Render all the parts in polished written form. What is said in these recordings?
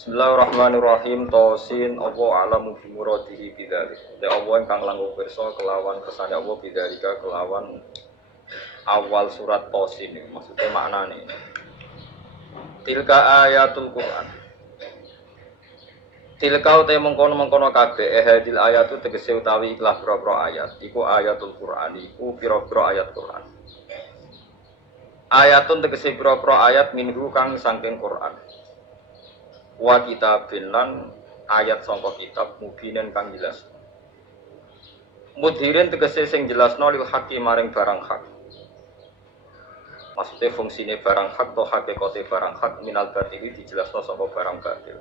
Bismillahirrahmanirrahim. Tosin apa alamu bimuradihi bidzalik. Ya Allah ingkang langkung pirsa kelawan kersane Allah bidzalika kelawan awal surat Tosin. Maksudnya maknane. Tilka ayatul Quran. Tilka uta mengkono-mengkono kabeh hadil ayatu tegese utawi ikhlas pira-pira ayat. Iku ayatul Quran, iku pira-pira ayat Quran. Ayatun tegese pira-pira ayat minhu kang saking Quran. Wa kitabin lan ayat sangka kitab mubinen kang jelas. Mudhirin tegese sing jelasno lil haqi maring barang hak. Maksudnya fungsine barang hak to hakikate barang hak minal batili dijelasno saka barang batil.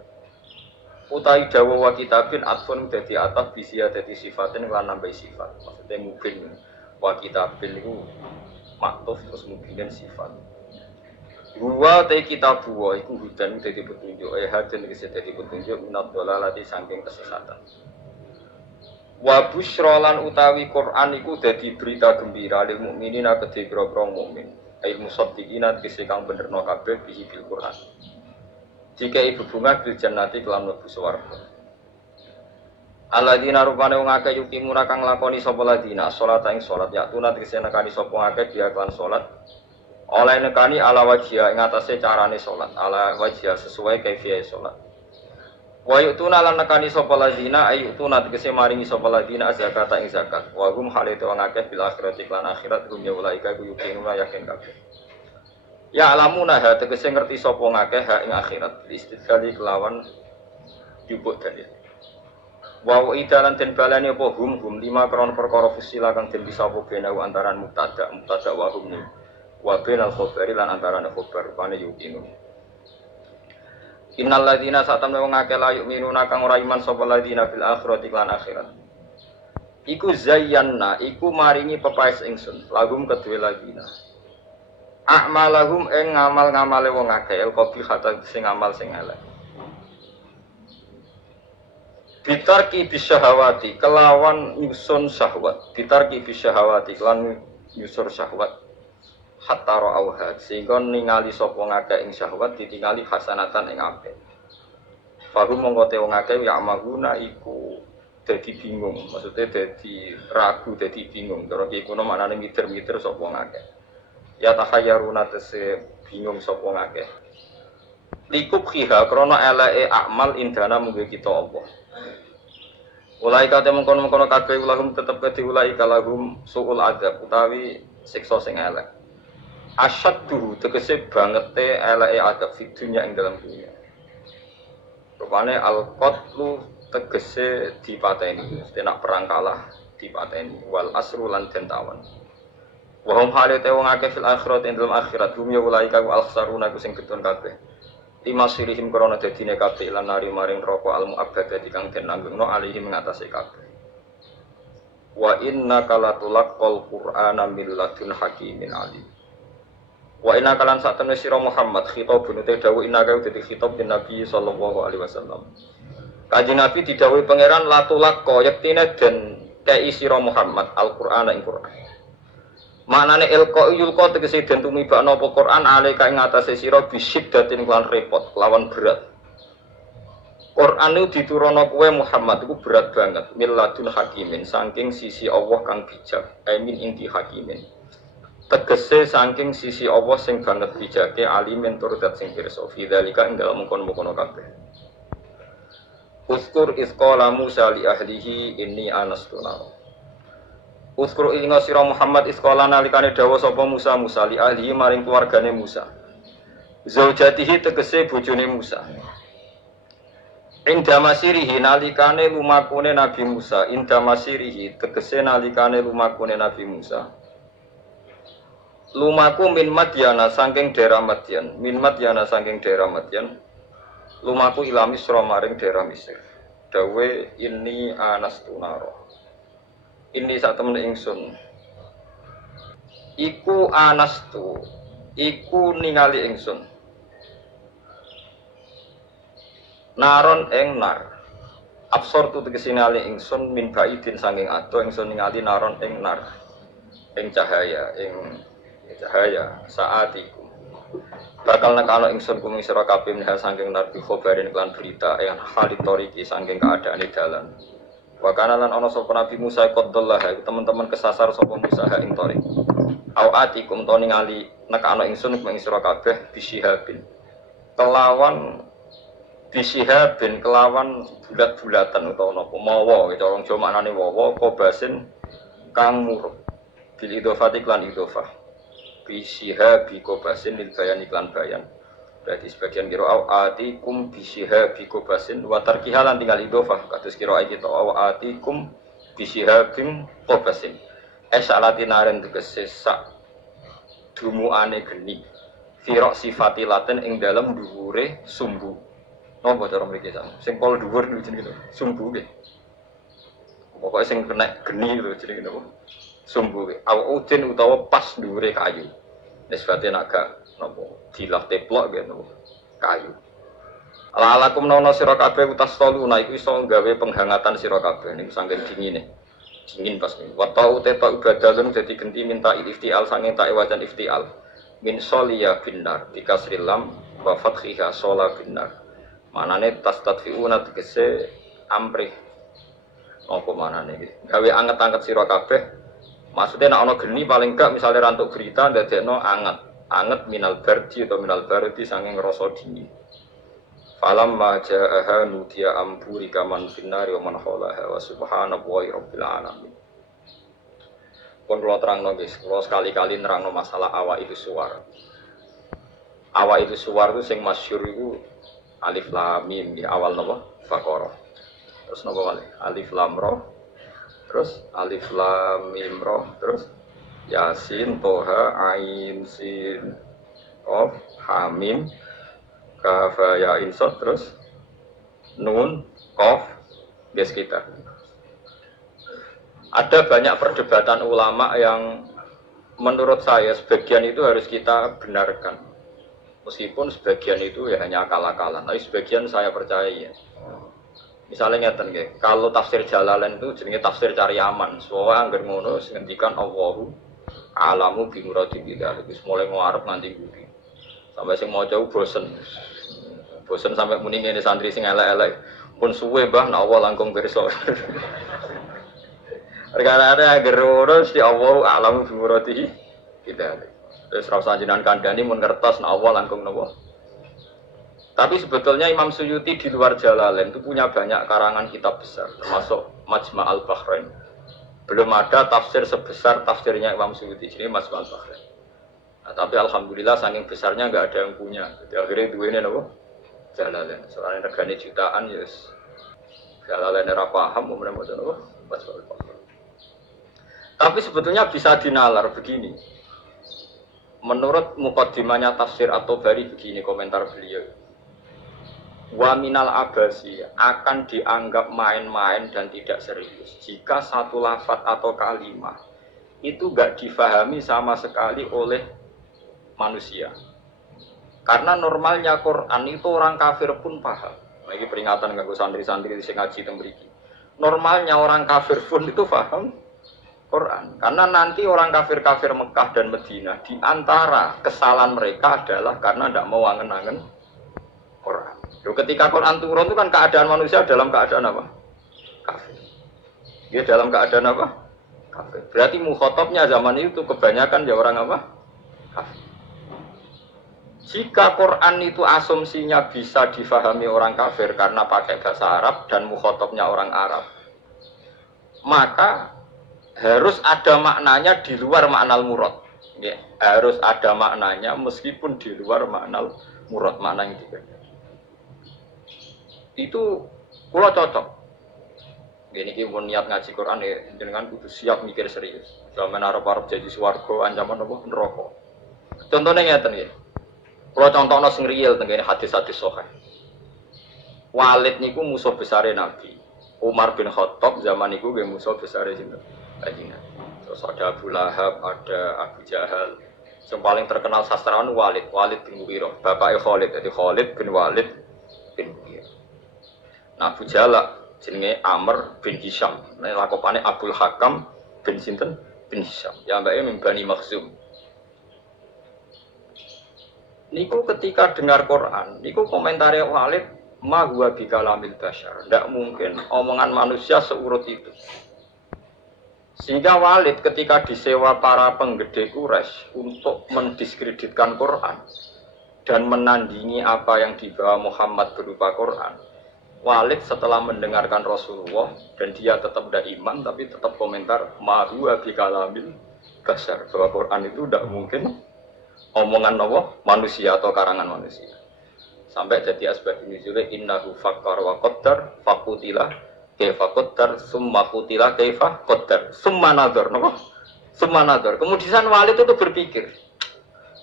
Utai dawa wa kitabin atfun dadi ataf bisia dadi sifatin lan nambahi sifat. Maksudnya mubin wa kitabin niku maktuf terus mubinen sifat. Huwa te kitab huwa iku hudan dadi petunjuk hadan iki dadi petunjuk minad dalalati saking kesesatan. Wa busyra lan utawi Quran iku dadi berita gembira lil mukminina kedhe pira-pira mukmin. Ail musaddiqina kese kang benerno kabeh bihi bil Quran. Jika ibu bunga bil jannati kelam mlebu swarga. Alladzina rupane wong akeh yuqimuna kang lakoni sapa ladina salat ing salat ya tunat kese nekani sapa akeh dia kelan salat. Oleh nekani ala wajia ing atase carane salat, ala wajia sesuai kaifiah salat. Wa yu'tuna lan nekani sapa ladina ayutuna tegese maringi sapa ladina zakata ing zakat. Wa hum halatu wong akeh bil akhirati lan akhirat hum ya ulaika yuqinuna yakin kabeh. Ya alamuna ha tegese ngerti sapa ngakeh ha ing akhirat istidlali kelawan jupuk dalil. Wa idalan den balani apa hum lima kron perkara fusila kang den bisa apa benahu antaran mubtada wa hum ni. Wa bainal khabari lan antarane khabar pane yuqinu. Innal ladzina satamne wong akeh la yu'minuna kang ora iman sapa ladzina bil akhirati lan akhirat. Iku zayyanna iku maringi pepaes ingsun lagum kedue ladzina. A'malahum ing ngamal-ngamale wong akeh el qabil hatta sing amal sing elek. Bitarki bisyahawati kelawan nyusun syahwat. Bitarki bisyahawati kelawan nyusur syahwat. Hatta ra'auha sehingga ningali sapa ngakeh ing syahwat ditingali hasanatan ing apik. Fahu mongko te wong akeh ya maguna iku dadi bingung, maksudnya dadi ragu, dadi bingung. Cara iki kuno maknane mitir-mitir sapa ngakeh. Ya tahayyaruna tese bingung sapa ngakeh. Likub khiha krana eleke amal indana munggo kita Allah. Ulai kate mengkono-mengkono kabeh ulahum tetep kedhi ulai kalahum suul adab utawi siksa sing elek. Asyadduhu tegese bangete eleke adab fi dunya ing dalam dunia. Rupane al-qatlu tegese dipateni, mesti nak perang kalah dipateni wal asru lan den tawan. Wa hum halate wong akeh fil akhirat ing dalam akhirat hum ya ulaika al-khsaruna ku sing gedon kabeh. Limasirihim krana dadine kabeh lan nari maring neraka al-mu'abbadati kang den langgengno alihim ngatasé kabeh. Wa innaka latulaqal qur'ana min ladun hakimin alim. Wa inna kalan sak temne sira Muhammad khitabun te dawuh inna ka dadi khitab bin Nabi sallallahu alaihi wasallam. Kanjeng Nabi didhawuhi pangeran latulaqqa yektine den kei sira Muhammad Al-Qur'an ing Qur'an. Maknane ilqa yulqa tegese den tumibakno apa Qur'an alika ing atase sira bisiddatin lan repot lawan berat. Qur'an itu diturunno kowe Muhammad iku berat banget milladun hakimin saking sisi Allah kang bijak amin inti hakimin. Tegese saking sisi Allah sing banget bijake alimin tur dat sing pirsa fi dzalika ing dalem mengkon-mengkon kabeh. Uskur isqala Musa li ahlihi inni anastu nar. Uskur inga sira Muhammad isqala nalikane dawuh sapa Musa li ahlihi maring keluargane Musa. Zaujatihi tegese bojone Musa. Inda masirihi nalikane lumakune Nabi Musa, inda masirihi tegese nalikane lumakune Nabi Musa. Lumaku min Madyana saking daerah Madyan, min Madyana saking daerah Madyan. Lumaku ila Misra maring daerah Mesir. Dawe ini anastu naro. Ini sak temen ingsun. Iku anastu, iku ningali ingsun. Naron ing nar. Absor tu tegese ningali ingsun min baidin saking ado ingsun ningali naron ing nar. Ing cahaya ing cahaya saatiku bakal nekano ingsun kuming sira kabeh minha saking narbi khobarin kelan berita yang halitoriki saking keadaane dalan. Wa kana lan ana sapa Nabi Musa qaddallah teman-teman kesasar sapa Musa ing torik. Au atikum to ningali nekano ingsun kuming sira kabeh bisihabin. Kelawan bisihabin kelawan bulat-bulatan utawa napa mawa cara wong Jawa maknane wawa kobasin kang murub bil idhofati lan idhofah bisihabi kobasin lil bayan iklan bayan berarti sebagian kira au atikum bisihabi kobasin wa tarkihalan tinggal idhofah kados kira iki to au atikum bisihabin kobasin esalatinaren tegese sak dumuane geni firok sifati laten ing dalem dhuwure sumbu. Napa cara mriki sak? Sing pol dhuwur niku jenenge gitu. Sumbu nggih. Pokoke sing kena geni lho jenenge napa? Sumbu nggih. Udin utawa pas dhuwure kayu. Nisbate naga napa? Dilah teplok nggih napa? Kayu. Alakum nono sira kabeh utas toluna iku iso gawe penghangatan sira kabeh niku saking dingine. Dingin pas niku. Wa ta'u ta ibadalun dadi genti minta iftial sange tak wajan iftial. Min soliya binar dikasril lam wa fathiha sola binar. Manane tastatfiuna tegese amrih. Apa manane iki? Gawe anget-anget sira kabeh. Maksudnya nek ana geni paling gak misale rantuk berita ndadekno anget. Anget minal bardi atau minal bardi saking rasa dingin. Falam ma ja'aha nudiya amburi kaman finnari wa man khalaha wa subhanallahi rabbil alamin. Pun kula terangno guys, kula sekali-kali nerangno masalah awak itu suwar. Awak itu suwar itu sing masyhur iku Alif Lam Mim di awal napa? Baqarah. Terus napa wale? Alif Lam Ra. Terus Alif Lam Mim Ra. Terus Yasin, Toha, Ain, Sin, Qaf, Hamim, Kaf, Ya, Ain, Sad. Terus Nun, Qaf, guys kita. Ada banyak perdebatan ulama yang menurut saya sebagian itu harus kita benarkan. Meskipun sebagian itu ya hanya akal-akalan, tapi sebagian saya percaya ya. Misalnya ngeten nggih, kalau tafsir Jalalain itu jenenge tafsir cari aman. Soale angger ngono ngendikan Allahu alamu bi muradi bidzalik. Wis mulai ngarep nganti budi. Sampai sing maca bosen. Bosen sampai muni ngene santri sing elek-elek. Pun suwe Mbah nek Allah langkung pirsa. Perkara angger ngono mesti Allahu alamu bi muradi bidzalik. Terus rasa jenengan kandhani mun ngertos nek Allah langkung napa. Tapi sebetulnya Imam Suyuti di luar Jalalain itu punya banyak karangan kitab besar, termasuk Majma' al-Bahrain. Belum ada tafsir sebesar tafsirnya Imam Suyuti, jadi Majma' al-Bahrain. Nah, tapi alhamdulillah saking besarnya nggak ada yang punya. Jadi akhirnya duwe ini napa? Jalalain. Soalnya regane jutaan ya yes. Jalalain ora paham umumnya maca napa? Majma' al-Bahrain. Tapi sebetulnya bisa dinalar begini. Menurut mukaddimahnya tafsir At-Tabari begini komentar beliau. Wa minal abasi akan dianggap main-main dan tidak serius jika satu lafaz atau kalimat itu enggak difahami sama sekali oleh manusia. Karena normalnya Quran itu orang kafir pun paham. Nah, ini peringatan kanggo santri-santri sing ngaji teng mriki. Normalnya orang kafir pun itu paham Quran. Karena nanti orang kafir-kafir Mekah dan Madinah di antara kesalahan mereka adalah karena tidak mau angen-angen Quran. Loh, ketika Quran turun itu kan keadaan manusia dalam keadaan apa? Kafir. Dia dalam keadaan apa? Kafir. Berarti mukhatabnya zaman itu kebanyakan ya orang apa? Kafir. Jika Quran itu asumsinya bisa difahami orang kafir karena pakai bahasa Arab dan mukhatabnya orang Arab, maka harus ada maknanya di luar makna murad. Ya, harus ada maknanya meskipun di luar makna murad, makna yang dibaca. Itu kula cocok. Gini ki mun niat ngaji Quran ya jenengan kudu siap mikir serius. Zaman arep-arep jadi swarga ancaman apa neraka. Contohnya ngeten nggih. Kula contohno sing real teng hadis-hadis sahih. Walid niku musuh besare Nabi. Umar bin Khattab zaman niku nggih musuh besare sinten? Kanjeng. Terus ada Abu Lahab, ada Abu Jahal. Yang paling terkenal sastrawan Walid bin Mughirah, bapaknya Khalid, jadi Khalid bin Walid bin Mughirah. Nah, Abu Jahal jenenge Amr bin Hisham. Nah, lakopane Abdul Hakam bin Sinten bin Hisham. Ya mbake Bani Makhzum. Niku ketika dengar Quran, niku komentarnya Walid ma huwa bikalamil bashar. Tidak mungkin omongan manusia seurut itu. Sehingga Walid ketika disewa para penggede Quraisy untuk mendiskreditkan Quran dan menandingi apa yang dibawa Muhammad berupa Quran, Walid setelah mendengarkan Rasulullah dan dia tetap tidak iman tapi tetap komentar ma huwa bikalamil bashar, bahwa Quran itu tidak mungkin omongan Allah manusia atau karangan manusia. Sampai jadi asbab nuzule innahu fakkar wa qaddar faqutila kaifa qaddar summa qutila kaifa qaddar summa nadhar napa summa nadhar. Kemudian Walid itu berpikir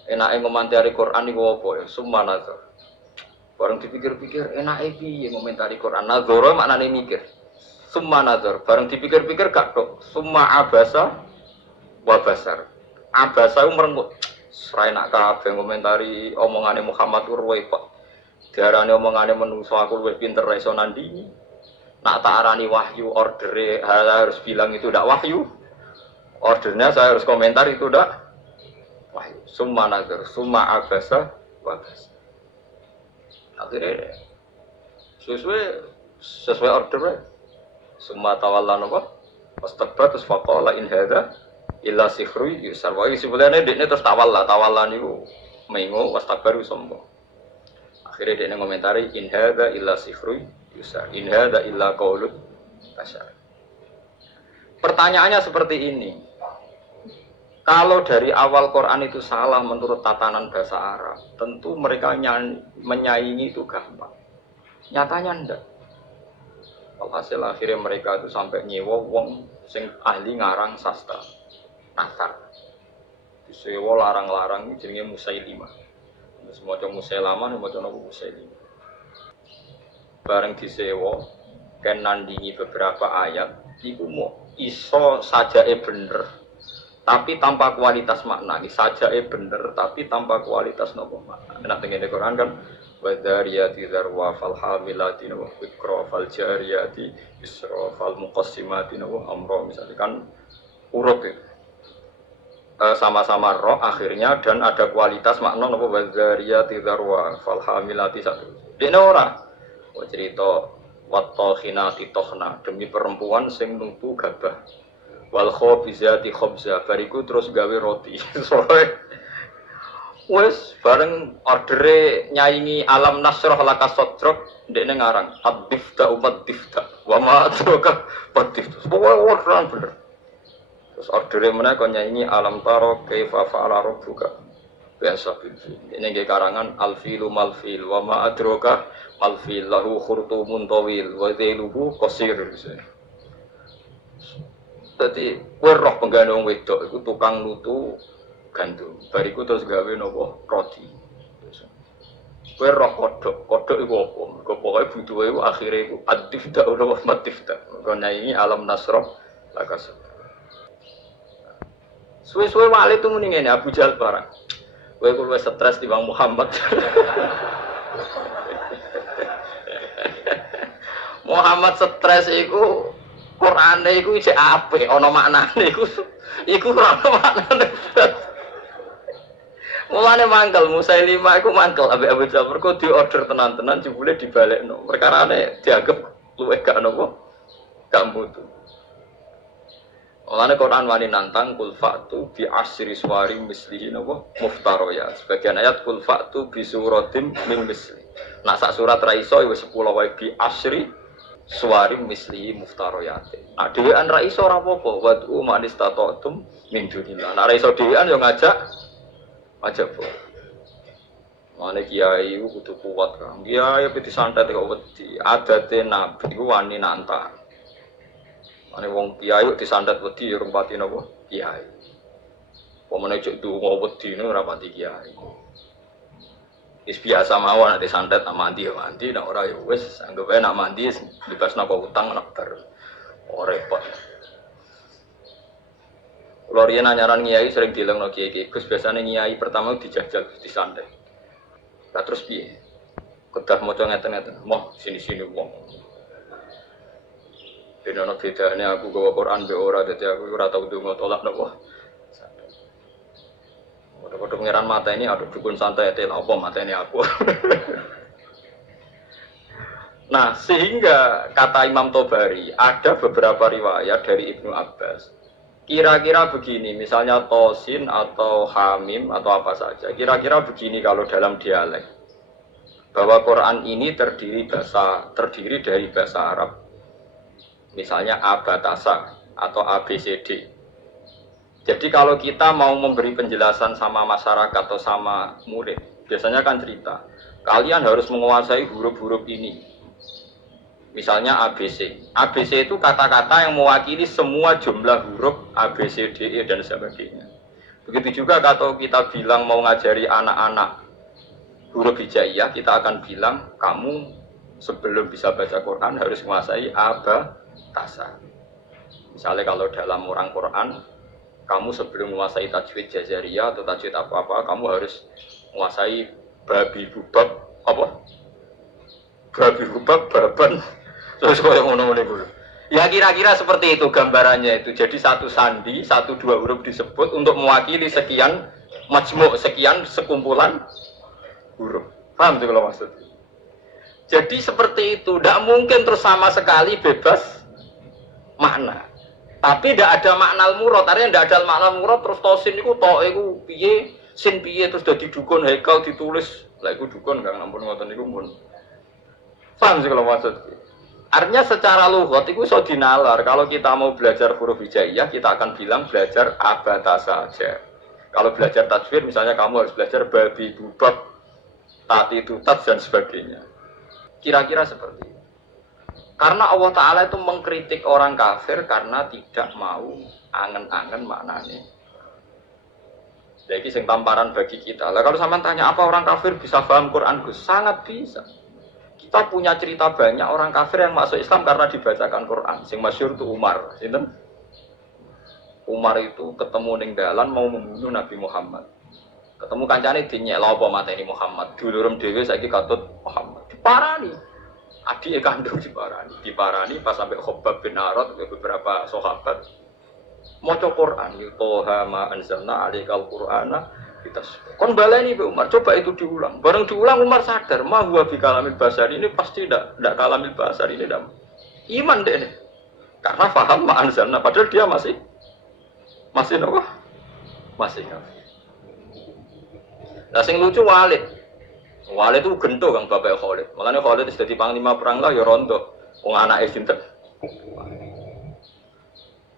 enake ngomentari Quran niku apa ya summa nadhar. Bareng dipikir-pikir enake piye ngomentari Quran nadhara maknane mikir. Summa nadhar bareng dipikir-pikir gak tok summa abasa wa basar. Abasa merengut serai nak kabeh ngomentari omongane Muhammad urwe Pak. Diarani omongane menungso aku luwih pinter iso nandingi. Nak tak arani wahyu ordere harus bilang itu ndak wahyu. Ordernya saya harus komentar itu ndak wahyu. Summa nazar, summa abasa wa basa. Akhirnya sesuai order. Summa tawalla napa? Wastakbar terus faqala in hadza illa sikhru yusar. Wa sebenarnya dekne terus tawalla niku mengo wastakbaru sombong. Akhirnya dia ngomentari in hadza illa sihrun yusar, in hadza illa qaulun bashar. Pertanyaannya seperti ini. Kalau dari awal Quran itu salah menurut tatanan bahasa Arab, tentu mereka menyaingi itu gampang. Nyatanya ndak. Alhasil akhirnya mereka itu sampai nyewa wong sing ahli ngarang sastra. Nasar. Disewa larang-larang jenenge Musailimah. Semua cowok Musailama, semua cowok Musailimah. Bareng disewa, kan nandingi beberapa ayat, itu mau iso saja bener, tapi tanpa kualitas makna. Saja bener, tapi tanpa kualitas nopo makna. Nak tengene Quran kan, wadariyati darwa fal hamilati nopo fikro fal jariyati isro fal muqassimati nopo amro misalnya kan urut itu. Sama-sama roh akhirnya dan ada kualitas makna napa wazariyati dzarwa fal hamilati satu. Dene ora. Oh cerita wattokhinati tokhna demi perempuan sing nutu gabah. Wal khabizati khabza bariku terus gawe roti. Soale wes bareng ordere nyaingi alam nasrah laka sodrok ndekne ngarang ad-difta umat difta wa ma atroka padifta. Pokoke bener. Terus ordernya mana kau nyanyi alam taro kaifa fa'ala rabbuka biasa bilfil. Ini kayak karangan alfilu malfil wa ma adroka malfil lahu khurtumun tawil wa dhailuhu qasir. Jadi roh penggandung wedok itu tukang nutu gandum. Bariku terus gawe nopo roti. Roh kodok itu apa? Kau pokoknya butuh itu akhirnya itu adifta udah matifta. Kau nyanyi alam nasroh lakas. Suwe-suwe Walid itu mending ini Abu Jahal barang. Kowe kuwi stres di Bang Muhammad. Muhammad stres iku Qur'ane iku isih apik ana maknane iku ora ana maknane. Mulane mangkel Musailimah iku mangkel ambek Abu Jahal mergo diorder tenan-tenan jebule dibalekno. Perkarane dianggep luwih gak napa gak mutu. Oleh Quran wani nantang kul fa'tu bi asri suwari mislihi napa muftaroya. Sebagian ayat kul fa'tu bi suratim min misli. Nak sak surat ra iso wis 10 wae bi asri suwari mislihi muftaroyat. Nak dhewean ra iso ora apa-apa wad'u manis tatatum min dunillah. Nak ra iso dhewean yo ngajak po. Mane kiai ku kudu kuat kan. Kiai pe disantet kok wedi. Adate nabi ku wani nantang. Ane wong kiai disandat wedi ya rumpati napa kiai. Pomene cek donga wedi niku ora pati kiai. Wis biasa mawon nek disandat mandi ya mandi nek ora ya wis anggap ae nek mandi bebas napa utang nek bar. Ora repot. Kulo riyen anyaran kiai sering dilengno kiai-kiai. Gus biasane kiai pertama dijajal disandat. Lah terus piye? Kedah maca ngeten-ngeten. Moh sini-sini wong. Dene ana bedane aku gawa Quran be ora dadi aku ora tau ndonga tolak napa. Kode-kode pengiran mata ini ada dukun santai tel apa mata ini aku. Nah, sehingga kata Imam Tobari ada beberapa riwayat dari Ibnu Abbas. Kira-kira begini, misalnya tosin atau hamim atau apa saja. Kira-kira begini kalau dalam dialek. Bahwa Quran ini terdiri dari bahasa Arab. Misalnya abatasa atau ABCD. Jadi kalau kita mau memberi penjelasan sama masyarakat atau sama murid, biasanya kan cerita, kalian harus menguasai huruf-huruf ini. Misalnya ABC. ABC itu kata-kata yang mewakili semua jumlah huruf A, B, C, D, E, dan sebagainya. Begitu juga kalau kita bilang mau ngajari anak-anak huruf hijaiyah, kita akan bilang, kamu sebelum bisa baca Quran harus menguasai abatasa. Misalnya kalau dalam orang Quran, kamu sebelum menguasai tajwid jazariyah atau tajwid apa-apa, kamu harus menguasai babi bubab, apa? Babi bubab, baban, terus kau yang ngono-ngono dulu. Ya kira-kira seperti itu gambarannya itu. Jadi satu sandi, satu dua huruf disebut untuk mewakili sekian majmuk, sekian sekumpulan huruf. Paham tuh kalau maksud? Jadi seperti itu. Tidak mungkin terus sama sekali bebas makna. Tapi tidak ada makna al-murad. Artinya tidak ada makna al-murad terus tosin itu itu piye, sin piye terus sudah didukun hekal ditulis. Lah itu dukun kan ampun ngoten niku pun. Paham sih kalau maksud? Artinya secara lughat itu so dinalar. Kalau kita mau belajar huruf hijaiyah, kita akan bilang belajar abatasa saja. Kalau belajar tajwid, misalnya kamu harus belajar babi, bubab, tati, tutat, dan sebagainya. Kira-kira seperti itu. Karena Allah Ta'ala itu mengkritik orang kafir karena tidak mau angen-angen maknanya. Jadi yang tamparan bagi kita. Lah kalau sama tanya apa orang kafir bisa paham Quran? Sangat bisa. Kita punya cerita banyak orang kafir yang masuk Islam karena dibacakan Quran. Sing masyhur itu Umar. Sinten? Umar itu ketemu ning dalan mau membunuh Nabi Muhammad. Ketemu kancane dinyek lha apa mateni Muhammad. Dulurem dhewe saiki katut Muhammad. Diparani. Adike kandung diparani pas sampai Khabbab bin Arad beberapa sahabat maca Quran. Toha ma anzalna 'alaikal Qur'ana kon baleni Pak Umar, coba itu diulang. Bareng diulang Umar sadar, ma huwa bi kalamil basar ini pasti tidak kalamil basar ini tidak. Iman deh ini. Karena paham ma anzalna padahal dia masih apa? Masih kafir. Lah sing lucu Walid. Walid itu gento Kang bapak Khalid. Makanya Khalid wis dadi panglima perang lah ya rondo. Wong anake sinten?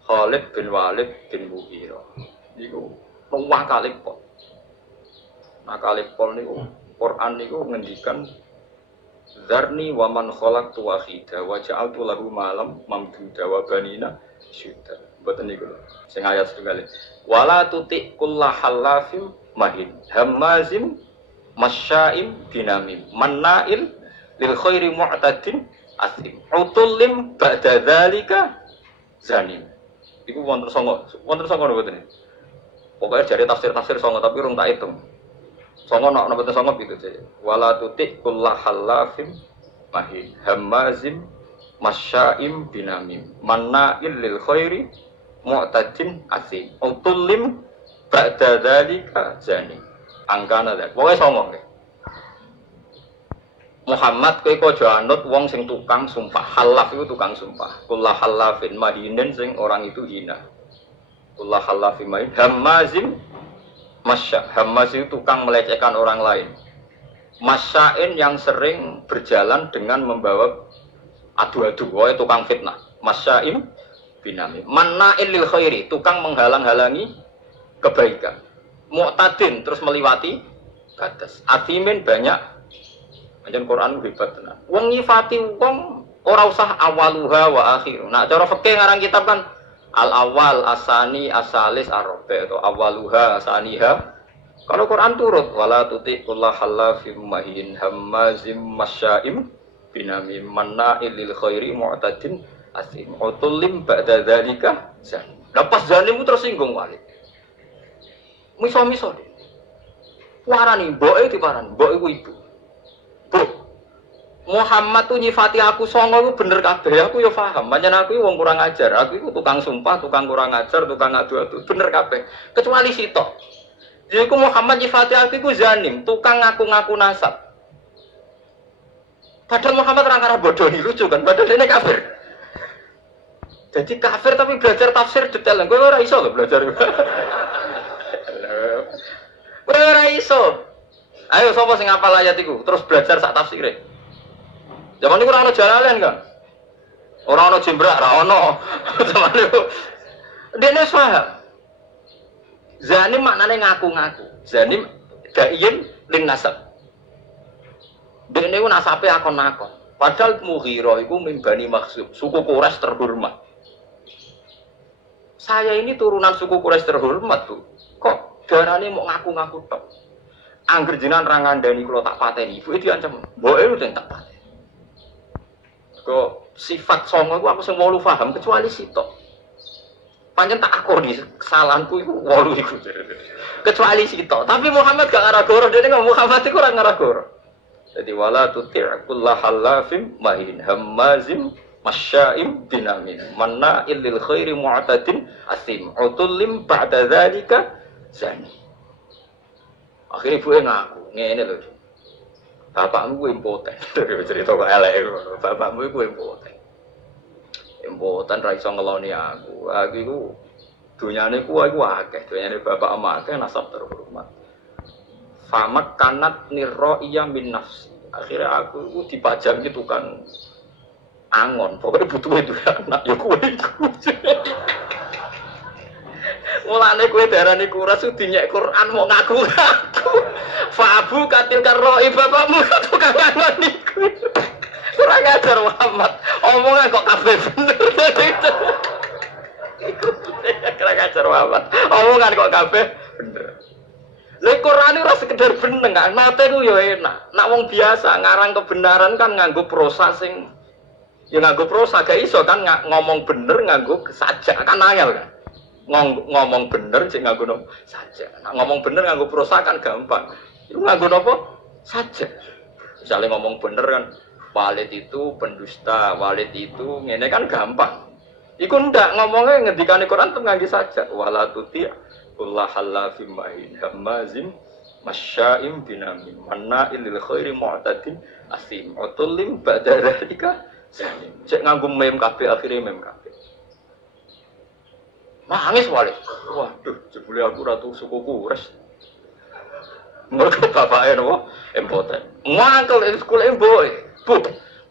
Khalid bin Walid bin Mughirah. Iku wong kalih kok. Nah kalipol niku Quran niku ngendikan Zarni wa man khalaqtu wahida wa ja'altu lahu malam mamduda wa banina syuda. Mboten niku lho. Sing ayat setunggal. Wala tuti kullahallafim mahin hammazim masya'im binamim manna'il lil khairi mu'tadin asim utullim ba'da dzalika zanim. Iku wonten songo mboten. Pokoknya dari tafsir songo tapi urung tak hitung. Songo nak napa songo gitu saja. Wala tutik kullahallafim mahin hammazim masya'im binamim manna'il lil khairi mu'tadin asim utullim ba'da dzalika zanim. Angkana dak. Pokoke songo. Muhammad kowe aja anut wong sing tukang sumpah. Halaf itu tukang sumpah. Kullahallafin mahinen sing orang itu hina. Kullahallafin mahin hammazim Hammaz itu tukang melecehkan orang lain. Masya'in yang sering berjalan dengan membawa adu-adu, tukang fitnah. Masya'im binami. Manna'il lil khairi, tukang menghalang-halangi kebaikan. Mu'tadin terus meliwati batas. Athimin banyak. Anjen Quran hebat tenan. Wong nyifati wong ora usah awaluha wa akhiru. Nah, cara fikih ngarang kitab kan al-awwal, asani, asalis, ar-rabi' atau awaluha, asaniha. Kalau Quran turut wala tuti kullahallafim mahin hammazim masya'im binamim manna'il lil khairi mu'tadin asim utullim ba'da dzalika zanim. Lepas zanim tersinggung Walid. Miso-miso. Warani mboke diparani, mbok iku ibu. Bu, Muhammad tuh nyifati aku songo itu bener kabeh, aku ya paham. Pancen aku wong kurang ajar, aku itu tukang sumpah, tukang kurang ajar, tukang adu-adu, bener kabeh. Kecuali sitok. Jadi Muhammad nyifati aku iku zanim, tukang ngaku-ngaku nasab. Padahal Muhammad orang bodoh nih lucu kan, padahal ini kafir. Jadi kafir tapi belajar tafsir detail. Gue ora iso lho belajar. Gue ora iso. Ayo sapa sing hafal ayat iku, terus belajar sak tafsire. Zaman iku ora ono Jalalain kan. Ora ono Jimbrak, ora ono. Zaman iku dene paham. Zanim maknane ngaku-ngaku. Zanim da'in lin nasab. Dene ku nasabe akon-akon. Padahal Mughirah iku min Bani Makhzum, suku Quraisy terhormat. Saya ini turunan suku Quraisy terhormat tuh. Kok darane mau ngaku-ngaku tok. Angger jenengan ra ngandani kula tak pateni, ibu diancam. Mboke lu tak pateni. Kok sifat songo iku aku sing wolu paham kecuali sitok. Pancen tak akoni kesalahanku iku wolu iku. Kecuali sitok. Tapi Muhammad gak ngarah-goro, dene ngomong Muhammad iku ora ngarah-goro. Jadi wala tuti'kul halafim mahin hammazim masya'im binamin manna illil khairi mu'tadin asim utullim ba'da dzalika zani. Akhirnya ibu ngaku ngene lho. Bapakmu ku impoten. Cerita kok elek bapakmu ku impoten. Impoten ra iso ngeloni aku. Aku iku dunyane ku akeh, dunyane bapak ama akeh nasab terhormat. Famak kanat nirro iya min nafsi. Akhirnya aku itu dipajang gitu kan angon. Pokoknya butuh itu anak ya kue iku. Mulane kue darani kuras dinyek Quran mau ngaku-ngaku. Fabu katil karoi bapakmu tukang angon iku. Kurang ajar Muhammad. Omongan kok kabeh bener. Kurang ajar Muhammad. Omongan kok kabeh bener. Lha Quran ora sekedar beneng kan, mate ku ya enak. Nak wong biasa ngarang kebenaran kan nganggo prosa sing ya nganggo prosa gak iso kan ngomong bener nganggo sajak kan angel kan. Ngomong bener sing nganggo nopo sajak. Nak ngomong bener nganggo prosa kan gampang. Iku nganggo nopo sajak. Misalnya ngomong bener kan walid itu pendusta, walid itu ngene kan gampang. Iku ndak ngomongnya ngendikane Quran tuh nganggo sajak wala tuti Allah halafim mahin hammazim masya'im binamin manna ilil khairi mu'tadin asim utullim ba'da dzalika zalim. Cek nganggo mem kabeh akhire mem kabeh. Nangis wale. Waduh, jebule aku ratu suku Quraisy. Mergo bapake nopo? Empoten. Mangkel sekolah emboe. Bu,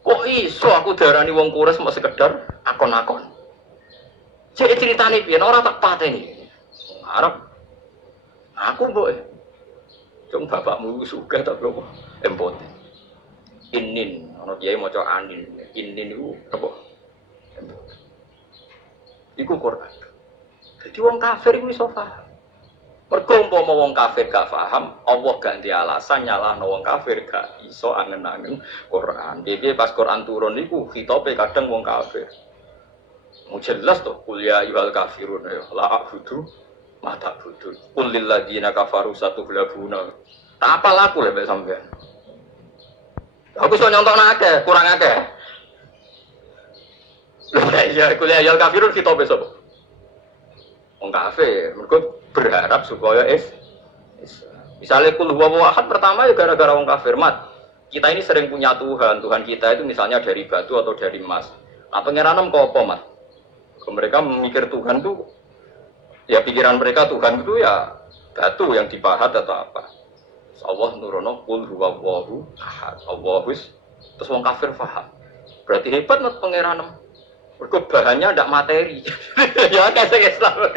kok iso aku darani wong Quraisy mok sekedar akon-akon. Cek ceritane piye ora tak pateni. Arab, aku boy, cung bapakmu suka tak berapa? Empoten. Inin, orang kiai mau coba anin, inin itu apa? Empoten. Iku Quran. Jadi wong kafir itu bisa paham. Mergo umpama wong kafir gak paham, Allah ganti alasan nyalahno wong kafir gak iso angen-angen Quran. Piye pas Quran turun niku khitabe kadang wong kafir. Mau jelas tuh kuliah ibal kafirun ya la a'budu mata budul. Qul lilladzina kafaru satughlabuna. Tak apa laku lek sampean. Aku iso nyontokno akeh, kurang akeh. Lha iya kuliah ibal kafirun kita besok. Wong kafir, mergo berharap supaya misalnya kul huwa ahad pertama ya gara-gara wong kafir mat. Kita ini sering punya Tuhan, Tuhan kita itu misalnya dari batu atau dari emas. Nah, pengiranem kok apa, Mat? Mereka memikir Tuhan tuh ya pikiran mereka Tuhan itu ya batu yang dipahat atau apa. Allah nurono kul huwallahu ahad. Allahus terus wong kafir paham. Berarti hebat mat pengiranem. Mergo bahannya ndak materi. Ya kayak Islam.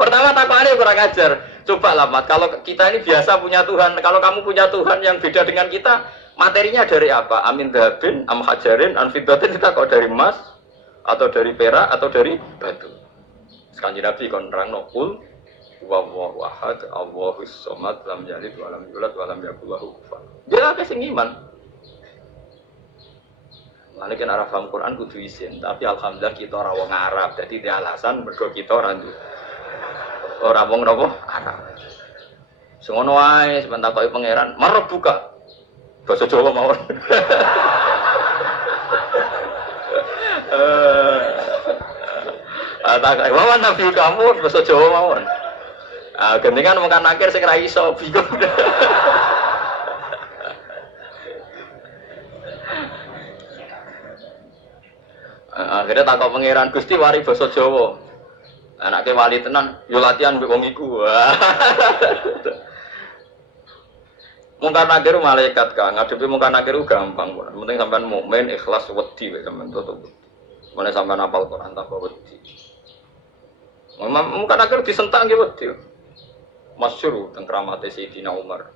Pertama takwane kurang ajar. Coba lah Mat, kalau kita ini biasa punya Tuhan, kalau kamu punya Tuhan yang beda dengan kita, materinya dari apa? Amin dhahabin, am hajarin, an fiddatin, kita kok dari emas atau dari perak atau dari batu. Kanjeng Nabi kon nerangno qul huwallahu ahad, Allahus samad, lam yalid wa lam yulad wa lam yakul lahu kufuwan. Ya akeh sing iman. Lan nek ora paham Quran kudu isin, tapi alhamdulillah kita ora wong Arab, dadi dia alasan mergo kita ora wong napa Arab. Semono wae sebentar kok pangeran marep buka. Basa Jawa mawon. Tak wawan nabi kamu bahasa Jawa mawon. Ah, gentengan mungkar nakir sing ra iso bingung. Akhirnya takut pangeran Gusti wari basa Jawa. Anake wali tenan, yo latihan mbek wong iku. Mungkar nakir malaikat Kang, ngadepi mungkar nakir gampang kok. Penting sampean mukmin, ikhlas, wedi wis sampean tutup. Mulai sampean hafal Quran tanpa wedi. Mungkar nakir disentak nggih wedi. Masyhur teng kramate Sayyidina Umar.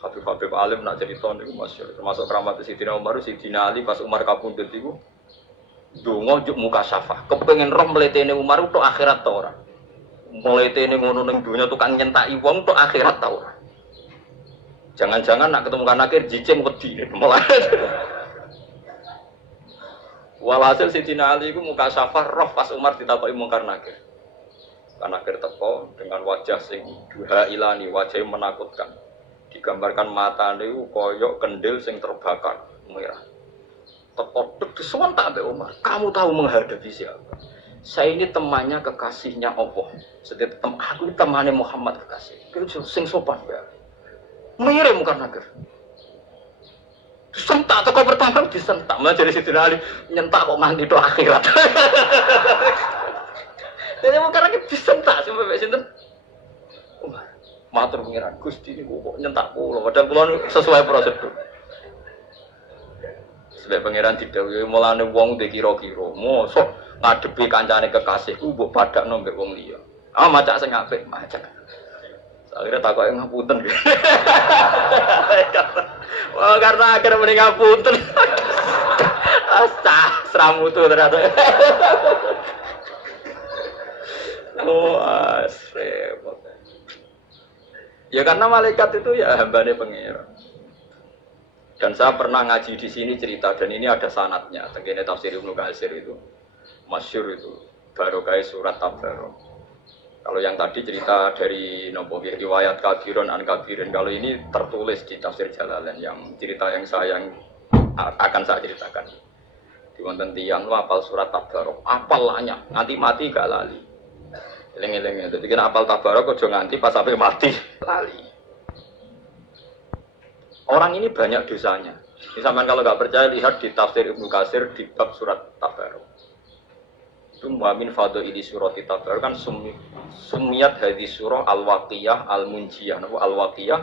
Habib-habib alim nak cerita niku masyhur. Termasuk kramate Sayyidina Umar, Sayyidina Ali pas Umar kapundhut iku donga juk muka syafah. Kepengin roh mletene Umar tok akhirat ta ora. Mletene ngono ning donya tukang nyentaki wong tok akhirat ta ora. Jangan-jangan nak ketemu kan akhir jicing wedi. Walhasil Sayyidina Ali iku muka syafah roh pas Umar ditakoki mungkar nakir. Kan nakir teko dengan wajah sing duha ilani, wajah yang menakutkan. Digambarkan matane iku koyok kendil sing terbakar merah. Terkodok disewentak Mbak Umar. Kamu tahu menghadapi siapa? Saya ini temannya kekasihnya Allah. Setiap aku temannya Muhammad kekasih. Itu sing sopan ya. Mirip muka nakir. Disentak toko pertama disentak. Malah jadi Sayyidina Ali nyentak kok mandi do akhirat. Jadi muka nakir disentak sampai Mbak sinten. Umar. Matur pengiran Gusti niku kok nyentak kula. Padahal kula sesuai prosedur. Sebab pangeran didhawuhi mulane wong ndek kira-kira mosok ngadepi kancane kekasihku mbok padakno mbek wong liya. Ah macak sing apik, macak. Akhirnya takoke ngapunten. Wah karena akhirnya mending ngapunten. Astah, seramutu ternyata. Oh, repot. Ya karena malaikat itu ya hambane pangeran. Dan saya pernah ngaji di sini cerita dan ini ada sanadnya. Tengene tafsir Ibnu Katsir itu masyhur itu barokah surat Tabarok. Kalau yang tadi cerita dari Nawawi riwayat Kabiron an Kabirin, kalau ini tertulis di tafsir Jalalain yang cerita yang akan saya ceritakan. Di wonten tiyang apal surat Tabarok, apalnya nganti mati gak lali. Eling-eling itu dikira apal Tabarok aja nganti pas sampai mati lali. Orang ini banyak dosanya. Misalkan kalau nggak percaya lihat di tafsir Ibnu Katsir di bab surat Tabarok. Itu muamin fadhili surat Tabarok kan sumiyat hadis surah al-waqiyah al-munjiyah. Al-waqiyah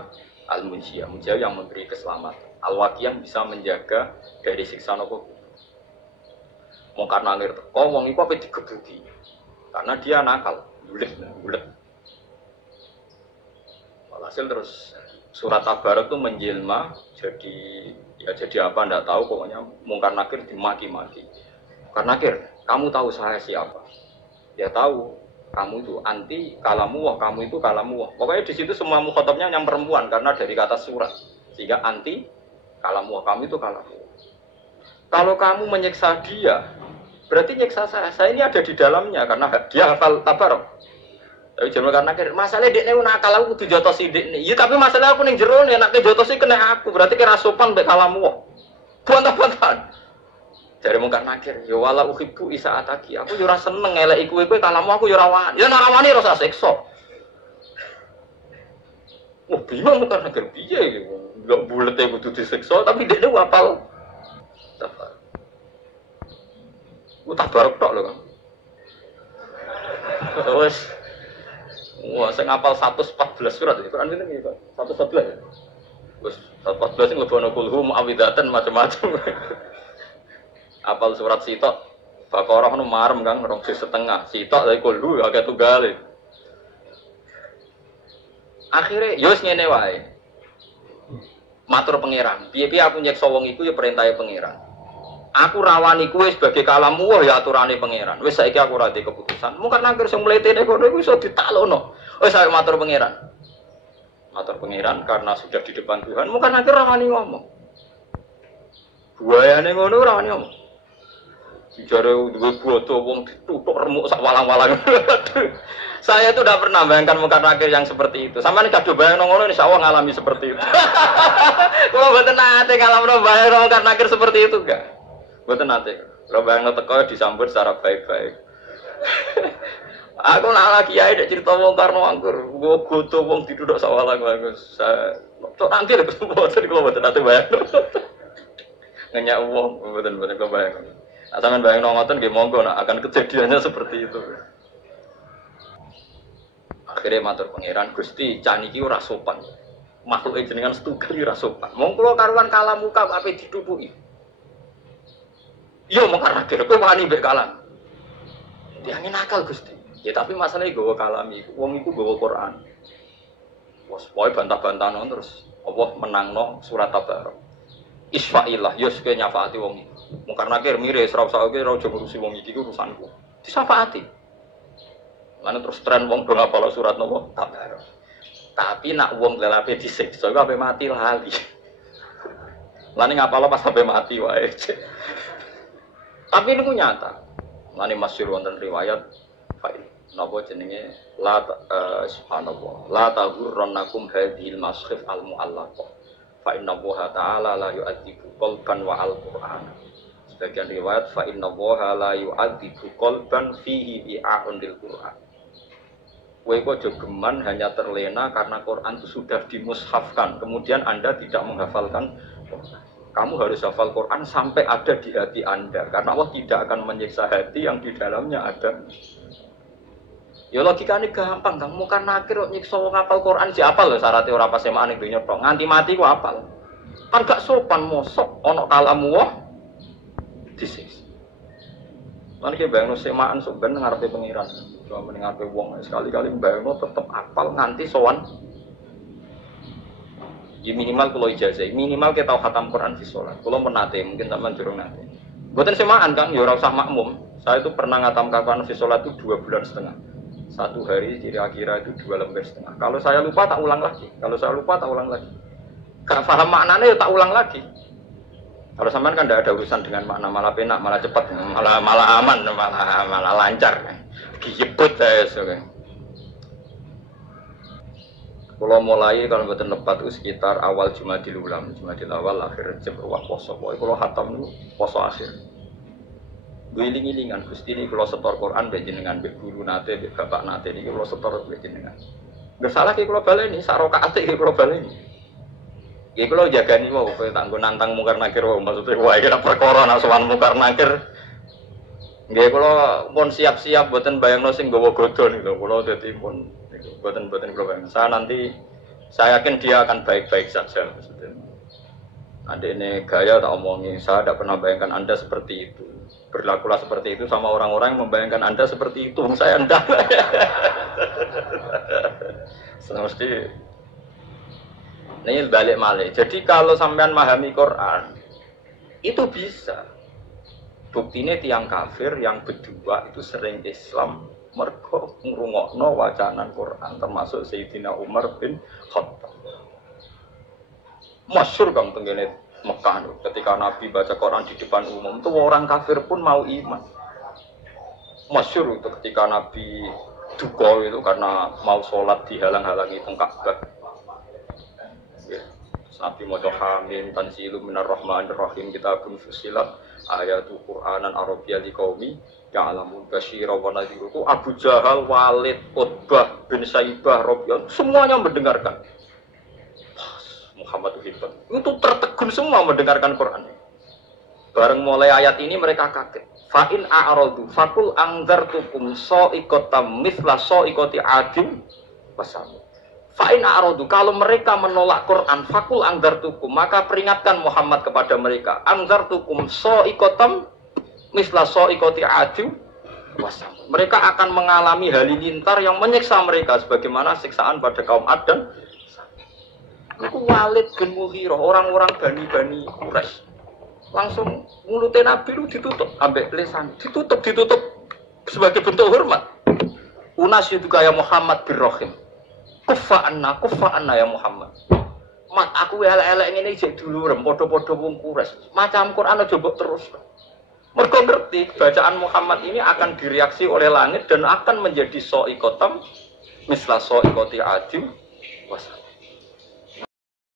al-munjiyah, munjiyah yang memberi keselamatan. Al-waqiyah bisa menjaga dari siksa neraka. Mungkar nakir teko wong iku ape digebuki. Karena dia nakal, bulet. Walhasil terus surat Tabarok itu menjelma jadi apa ndak tahu, pokoknya mungkar nakir dimaki-maki. Mungkar nakir, kamu tahu saya siapa? Dia tahu kamu itu anti kalamu wah, kamu itu kalamu wah. Pokoknya di situ semua mukhatabnya yang perempuan karena dari kata surat. Sehingga anti kalamu wah, kamu itu kalamu wah. Kalau kamu menyiksa dia, berarti nyiksa saya. Saya ini ada di dalamnya karena dia hafal Tabarok. Tapi jangan karena masalahnya dia nakal aku kudu jotos sidik nih. Iya tapi masalah aku ning jero nek nek jotosi kena aku, berarti kira sopan mbek kalamu. Buantah-buantahan. Jare mungkar nakir, ya wala uhibbu isa ataki. Aku yo ora seneng eleki kowe kalamu aku yo ora wani. Ya nek ora wani ora usah siksa. Oh, bingung mungkar nakir piye iki. Enggak bulete kudu disiksa tapi dia hafal Tabarok. Tabarok tok lho, Kang. Wes wah, saya ngapal 114 surat di Quran ini, Pak. 114 ya. Terus 114 ini lebih kulhum awidatan macam-macam. Apal surat sitok, Baqarah nu marem Kang, rong setengah. Sitok dari kulhu agak tunggal. Akhirnya yos ngene wae. Matur pangeran. Piye-piye aku nyeksa wong iku ya perintahe pangeran. Aku rawani kowe sebagai kalamu wah ya aturane pangeran. Wis saiki aku ora ndek keputusan. Mung kan nangger sing mletene kono iku iso ditaklono. Wis saya matur pangeran. Matur pangeran karena sudah di depan Tuhan, mung kan nangger rawani ngomong. Buayane ngono ora wani ngomong. Jare duwe bodo wong dituthuk remuk sak walang-walang. Saya itu udah pernah bayangkan mungkar nakir yang seperti itu. Sampeyan kadung bayangno ngono insyaallah ngalami seperti itu. Kalau mboten nate ngalami bayangno mungkar nakir seperti itu enggak? Mboten nate. Kalau bayangno teko disambut secara baik-baik. Aku nak lagi ae nek cerita wong karno anggur, gua goto wong diduduk sawalang bagus. Cok nanti lho boten kula boten ate bayang. Ngenyak wong boten kula bayang. Asangan bayang ngoten nggih monggo nak akan kejadiannya seperti itu. Akhirnya matur pangeran Gusti, cah niki ora sopan. Makhluk jenengan setunggal ora sopan. Mong kula karuan kalam muka ape ditutuki. Yo mong karena kowe wani mbek kalam. Dia nakal Gusti. Ya tapi masalahnya gawa kalami, wong iku gawa Quran. Wes pokoke bantah-bantahan terus Allah menangno surat Tabarok. Isfa'illah, yo sing nyafaati wong iki. Mung karena kir mire ora usah ngurusi wong iki urusanku. Disafaati. Lan terus tren wong do ngapal surat napa Tabarok. Tapi nak wong lelape disiksa iku ape mati lali. Lan ngapal pas sampai mati wae. Tapi niku nyata. Lan masyhur wonten riwayat napa jenenge la subhanallah la taghurrannakum hadhil maskhif al muallaqah fa inna allaha ta'ala la yu'adzibu qalban wa al-qur'an. Sebagian riwayat fa inna allaha la yu'adzibu qalban fihi i'a'un lil qur'an. Kowe kok jogeman hanya terlena karena Quran itu sudah dimushafkan, kemudian Anda tidak menghafalkan Quran. Kamu harus hafal Quran sampai ada di hati Anda, karena Allah tidak akan menyiksa hati yang di dalamnya ada. Ya logikane gampang, kamu kan nakir kok nyiksa wong hafal Quran si apal lho syaratnya ora pas semaan iki nyotok. Nganti mati ku apal. Kan gak sopan mosok ana kalamu wah disiksa. Lan iki bayangno semaan sok ben ngarepe pengiran. Cuma mending ngarepe wong sekali-kali bayangno tetep apal nganti sowan. Ya minimal kalau ijazah, minimal kita tahu khatam Quran di sholat. Kalau menate, mungkin teman jurung nate. Bukan semaan kan, ya ora usah makmum. Saya itu pernah ngatam Quran di sholat itu 2,5 bulan. Satu hari kira-kira itu 2 lembar setengah. Kalau saya lupa tak ulang lagi. Gak paham maknanya ya tak ulang lagi. Kalau sampean kan tidak ada urusan dengan makna, malah penak, malah cepat, malah aman, malah lancar. Giyebut saya suka. Kalau mulai kalau betul lepat itu sekitar awal Jumadil awal akhir Rejab ruwah poso. Kalau khatam itu poso akhir. Guling-gilingan Gusti ini kalau setor Quran mbek jenengan mbek guru nate mbek bapak nate niki kalau setor mbek jenengan. Enggak salah ki kula baleni sak rakaat iki kula baleni. Iki kula jagani wae kowe tak nggo nantang mungkar nakir wae maksudnya wae kira perkara nak sowan mungkar nakir. Nggih kula pun siap-siap mboten bayangno sing nggawa godhon lho kula dadi pun mboten kula bayang. Saya yakin dia akan baik-baik saja maksudnya. Andene gaya tak omongi, saya tidak pernah bayangkan Anda seperti itu. Berlakulah seperti itu sama orang-orang yang membayangkan Anda seperti itu. Saya enggak. Mesti ini balik malih. Jadi kalau sampean memahami Quran itu bisa. Buktinya tiang kafir yang berdua itu sering Islam mergo ngrungokno wacanan Quran termasuk Sayyidina Umar bin Khattab. Masyhur kang tenggene Mekah ketika Nabi baca Quran di depan umum itu orang kafir pun mau iman. Masyhur itu ketika Nabi duka itu karena mau sholat dihalang-halangi teng Ka'bah. Ya. Nabi maca Hamim tanzilu minar rahmanir rahim kitabun fusilat ayatul Qur'anan Arabiyya liqaumi ya'lamun basyira wa nadhira. Itu Abu Jahal, Walid, Utbah bin Saibah, Rabi'ah semuanya mendengarkan. Muhammad hebat. Itu tertegun semua mendengarkan Quran. Bareng mulai ayat ini mereka kaget. Fa'in a'radu fakul angzartukum sa'iqatam mithla sa'iqati 'adin wasam. Fa'in a'radu kalau mereka menolak Quran fakul angzartukum maka peringatkan Muhammad kepada mereka angzartukum sa'iqatam mithla sa'iqati 'adin wasam. Mereka akan mengalami halilintar yang menyiksa mereka sebagaimana siksaan pada kaum Ad dan itu Walid bin Mughirah, orang-orang Bani Quraisy. Langsung mulutnya Nabi itu ditutup, ambek lisan, ditutup sebagai bentuk hormat. Unas itu kayak Muhammad bin Rahim. Kufa anna ya Muhammad. Mat aku elek-elek ngene jek dulurem padha-padha wong Quraisy. Macam Quran aja mbok terus. Mergo ngerti bacaan Muhammad ini akan direaksi oleh langit dan akan menjadi sa'iqatam misla sa'iqati 'adim wasam.